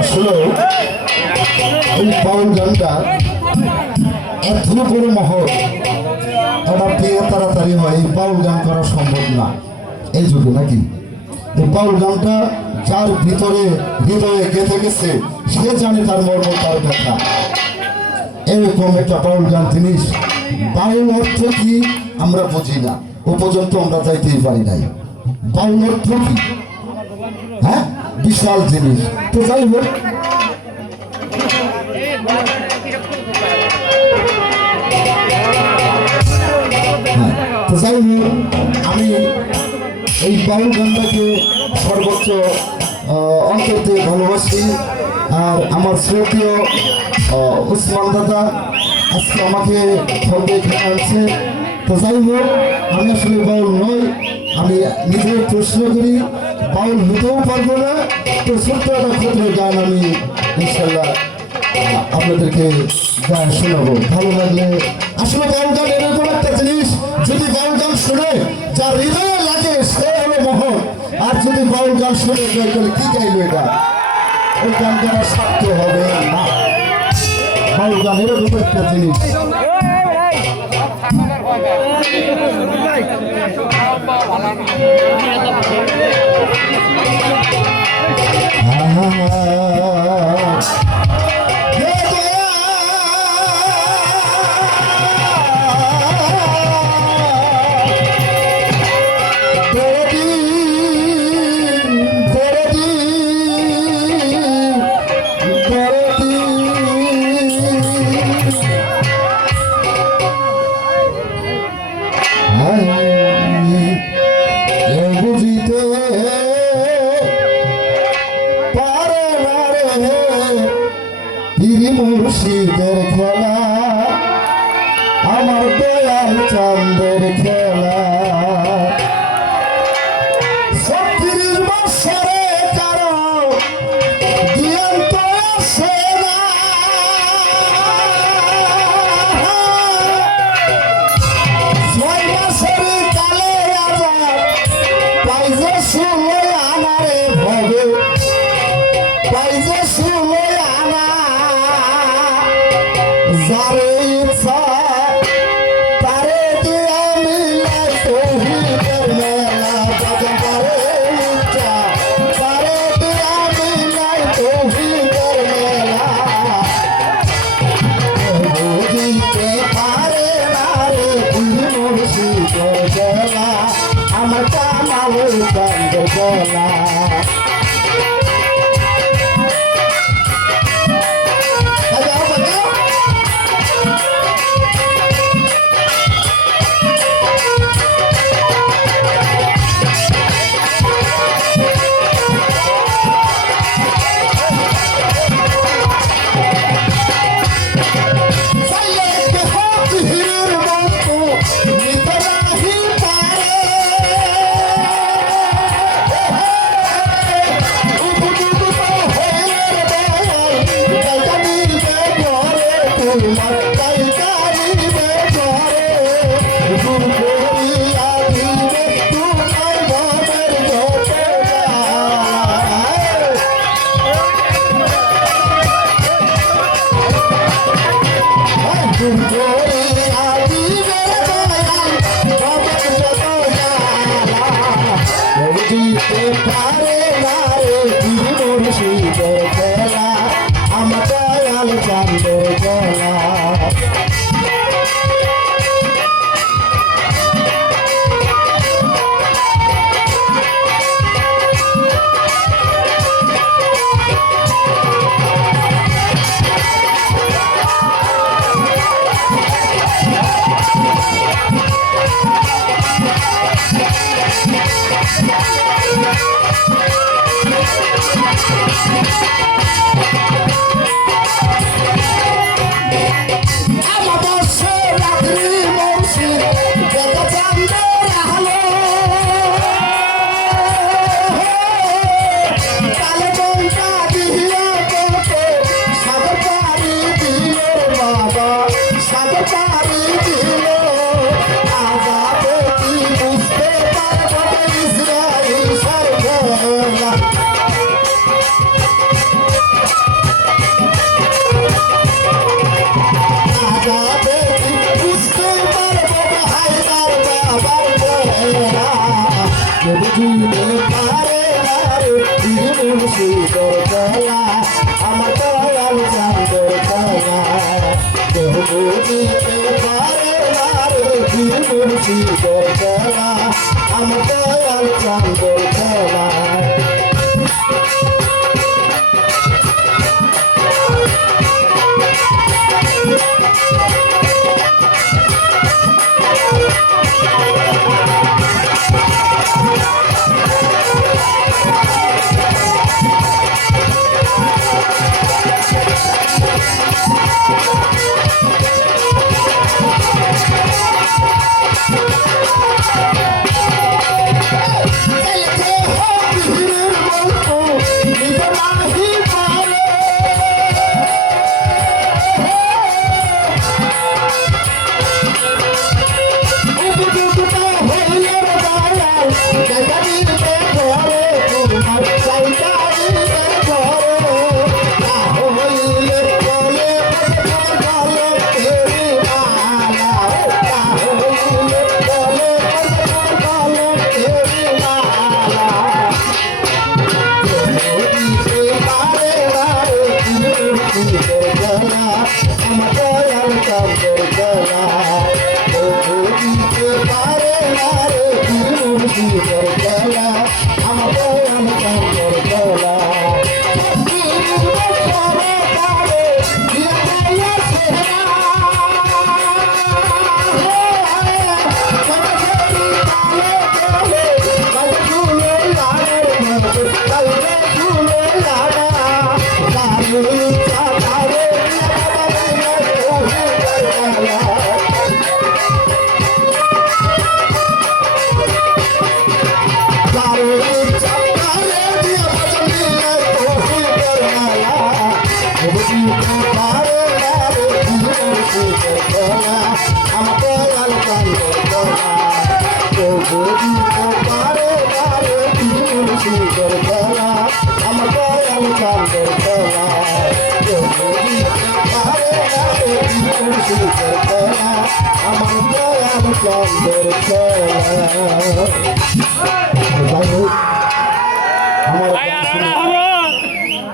আসলে এই বাউল গানটা এত বড় মহৎ, হঠাৎ বিয়ে তাড়াতাড়ি হয়, এই বাউল গান করা সম্ভব না এই যুগে নাকি। এই বাউল গানটা যার ভিতরে হৃদয়ে গেঁথে গেছে সে জানে তার মর্ম, তার ব্যথা। এরকম একটা বাউল গান জিনিস, বাউল অর্থ কি আমরা বুঝি না, ও পর্যন্ত আমরা যাইতেই পারি নাই। বাউল অর্থ কি? হ্যাঁ, বিশাল জিনিস। তো যাই হোক, তো যাই হোক, আমি এই বাউল গানটাকে সর্বোচ্চ অন্তর দিয়ে ভালোবাসি। আর আমার শ্রদ্ধেয় উসমান দাদা আজকে আমাকে ফোনে এখানে আনছে। তো যাই হোক, আমি আসলে বাউল নই, আমি নিজের প্রশ্ন করি, বাউল হতেও পারবো না। তো ছোট্ট একটা ক্ষুদ্র গান আমি ইনশাল্লাহ আপনাদেরকে গান শোনাবো। ভালো লাগলে, আসলে বাউল গান এরকম একটা জিনিস, যদি বাউল গান শুনে যা হৃদয়ে লাগে সে হলো মহৎ। আর যদি বাউল গান শুনে তাহলে কি গাইলো এটা, ওই গান গানা সার্থ হবে না। বাউল গান এরকম একটা জিনিস। বুঝিতে পারে না রে পীর মুর্শিদের খেলা, আমার দয়াল চাঁদের খেলা। ৩৬ বছরে কারো জ্ঞান তো আসে না, ৬ মাসের কালে আবার পাইজে শুলে আনারে ভবে, পাইজে শুলে আনা যারে ইচ্ছা তারে দিয়া মিলাই তৌহিদের মেলা। যারে ইচ্ছা তারে দিয়া মিলাই তৌহিদের মেলা। বুঝিতে পারে না রে পীর মুর্শিদের খেলা, আমার কামাল চাঁদের খেলা। পারে না রে পীর মুর্শিদের খেলা, আমার দয়াল চাঁদের খেলা। মুর্শিদের খেলা আমার দয়াল চাঁদের খেলা কেউ বুঝিতে পারে না রে বীর মুর্শিদের খেলা আমার দয়াল চাঁদের খেলা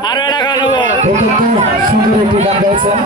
আরো একটা গান হবো। সুন্দর একটি গান গাইছেন।